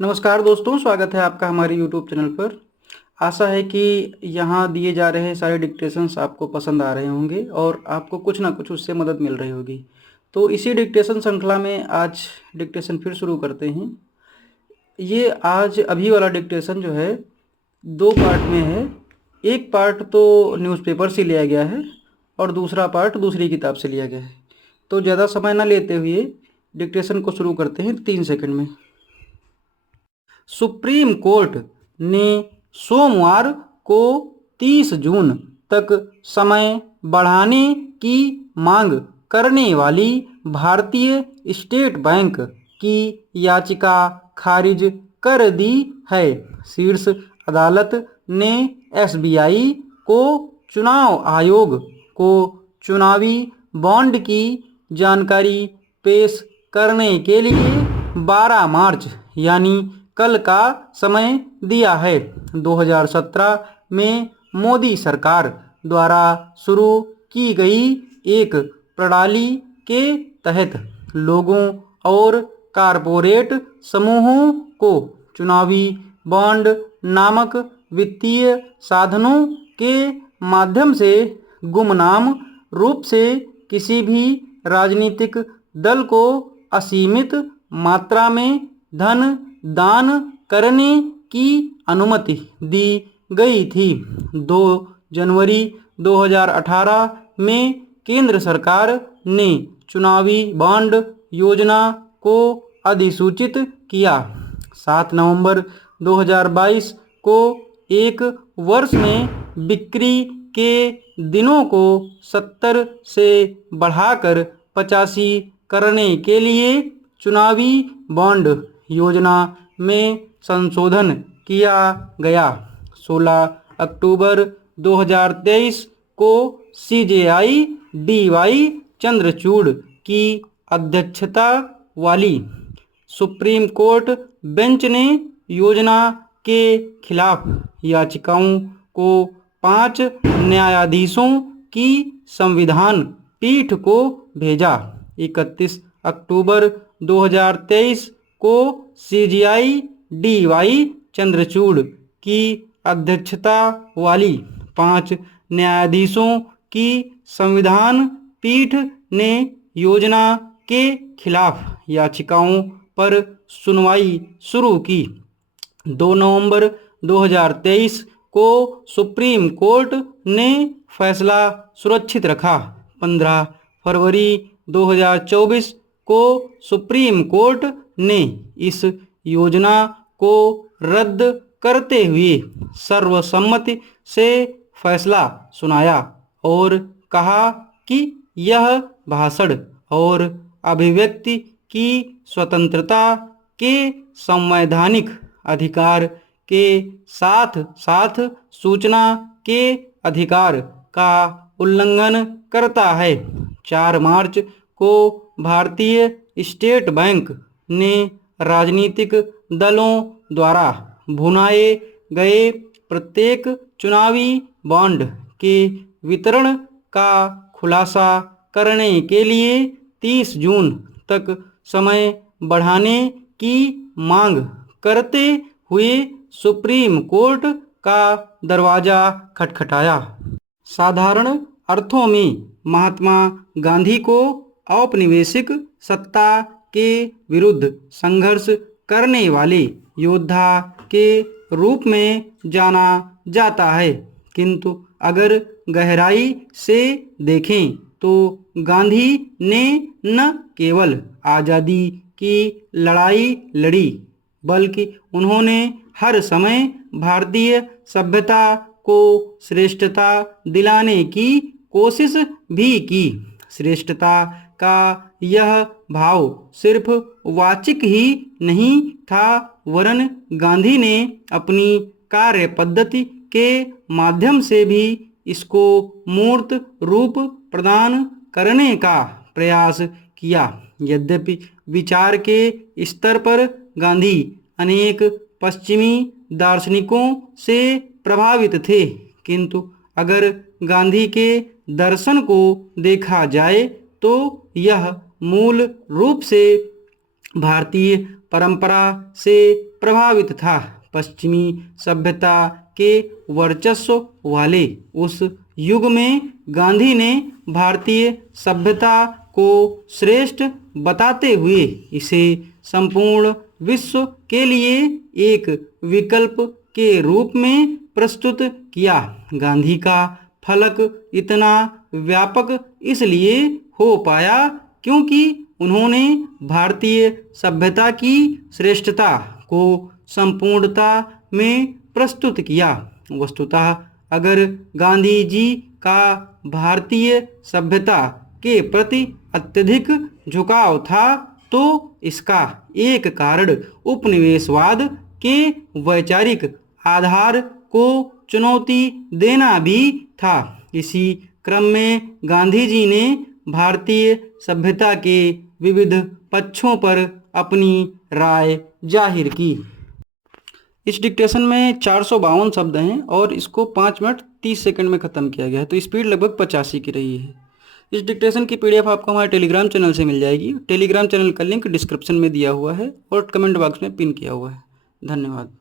नमस्कार दोस्तों, स्वागत है आपका हमारे YouTube चैनल पर। आशा है कि यहाँ दिए जा रहे सारे डिक्टेशंस आपको पसंद आ रहे होंगे और आपको कुछ ना कुछ उससे मदद मिल रही होगी। तो इसी डिक्टेशन श्रृंखला में आज डिक्टेशन फिर शुरू करते हैं। ये आज अभी वाला डिक्टेशन जो है 2 पार्ट में है। एक पार्ट तो न्यूज़पेपर से लिया गया है और दूसरा पार्ट दूसरी किताब से लिया गया है। तो ज़्यादा समय ना लेते हुए डिक्टेशन को शुरू करते हैं 3 सेकंड में। सुप्रीम कोर्ट ने सोमवार को 30 जून तक समय बढ़ाने की मांग करने वाली भारतीय स्टेट बैंक की याचिका खारिज कर दी है। शीर्ष अदालत ने एसबीआई को चुनाव आयोग को चुनावी बॉन्ड की जानकारी पेश करने के लिए 12 मार्च यानी कल का समय दिया है। 2017 में मोदी सरकार द्वारा शुरू की गई एक प्रणाली के तहत लोगों और कारपोरेट समूहों को चुनावी बॉन्ड नामक वित्तीय साधनों के माध्यम से गुमनाम रूप से किसी भी राजनीतिक दल को असीमित मात्रा में धन दान करने की अनुमति दी गई थी। 2 जनवरी 2018 में केंद्र सरकार ने चुनावी बॉन्ड योजना को अधिसूचित किया। 7 नवंबर 2022 को एक वर्ष में बिक्री के दिनों को 70 से बढ़ाकर 85 करने के लिए चुनावी बॉन्ड योजना में संशोधन किया गया। 16 अक्टूबर 2023 को सीजेआई डीवाई चंद्रचूड़ की अध्यक्षता वाली सुप्रीम कोर्ट बेंच ने योजना के खिलाफ याचिकाओं को 5 न्यायाधीशों की संविधान पीठ को भेजा। 31 अक्टूबर 2023 को सीजेआई डीवाई चंद्रचूड़ की अध्यक्षता वाली 5 न्यायाधीशों की संविधान पीठ ने योजना के खिलाफ याचिकाओं पर सुनवाई शुरू की। 2 नवंबर 2023 को सुप्रीम कोर्ट ने फैसला सुरक्षित रखा। 15 फरवरी 2024 को सुप्रीम कोर्ट ने इस योजना को रद्द करते हुए सर्वसम्मति से फैसला सुनाया और कहा कि यह भाषण और अभिव्यक्ति की स्वतंत्रता के संवैधानिक अधिकार के साथ साथ सूचना के अधिकार का उल्लंघन करता है। 4 मार्च को भारतीय स्टेट बैंक ने राजनीतिक दलों द्वारा भुनाए गए प्रत्येक चुनावी बॉन्ड के वितरण का खुलासा करने के लिए 30 जून तक समय बढ़ाने की मांग करते हुए सुप्रीम कोर्ट का दरवाजा खटखटाया। साधारण अर्थों में महात्मा गांधी को औपनिवेशिक सत्ता के विरुद्ध संघर्ष करने वाले योद्धा के रूप में जाना जाता है, किंतु अगर गहराई से देखें तो गांधी ने न केवल आज़ादी की लड़ाई लड़ी, बल्कि उन्होंने हर समय भारतीय सभ्यता को श्रेष्ठता दिलाने की कोशिश भी की। श्रेष्ठता का यह भाव सिर्फ वाचिक ही नहीं था, वरन गांधी ने अपनी कार्य पद्धति के माध्यम से भी इसको मूर्त रूप प्रदान करने का प्रयास किया। यद्यपि विचार के स्तर पर गांधी अनेक पश्चिमी दार्शनिकों से प्रभावित थे, किंतु अगर गांधी के दर्शन को देखा जाए तो यह मूल रूप से भारतीय परंपरा से प्रभावित था। पश्चिमी सभ्यता के वर्चस्व वाले उस युग में गांधी ने भारतीय सभ्यता को श्रेष्ठ बताते हुए इसे संपूर्ण विश्व के लिए एक विकल्प के रूप में प्रस्तुत किया। गांधी का फलक इतना व्यापक इसलिए हो पाया क्योंकि उन्होंने भारतीय सभ्यता की श्रेष्ठता को संपूर्णता में प्रस्तुत किया। वस्तुतः अगर गांधी जी का भारतीय सभ्यता के प्रति अत्यधिक झुकाव था तो इसका एक कारण उपनिवेशवाद के वैचारिक आधार को चुनौती देना भी था। इसी क्रम में गांधी जी ने भारतीय सभ्यता के विविध पक्षों पर अपनी राय जाहिर की। इस डिक्टेशन में 452 शब्द हैं और इसको 5 मिनट 30 सेकंड में ख़त्म किया गया है, तो स्पीड लगभग 85 की रही है। इस डिक्टेशन की PDF आपको हमारे टेलीग्राम चैनल से मिल जाएगी। टेलीग्राम चैनल का लिंक डिस्क्रिप्शन में दिया हुआ है और कमेंट बॉक्स में पिन किया हुआ है। धन्यवाद।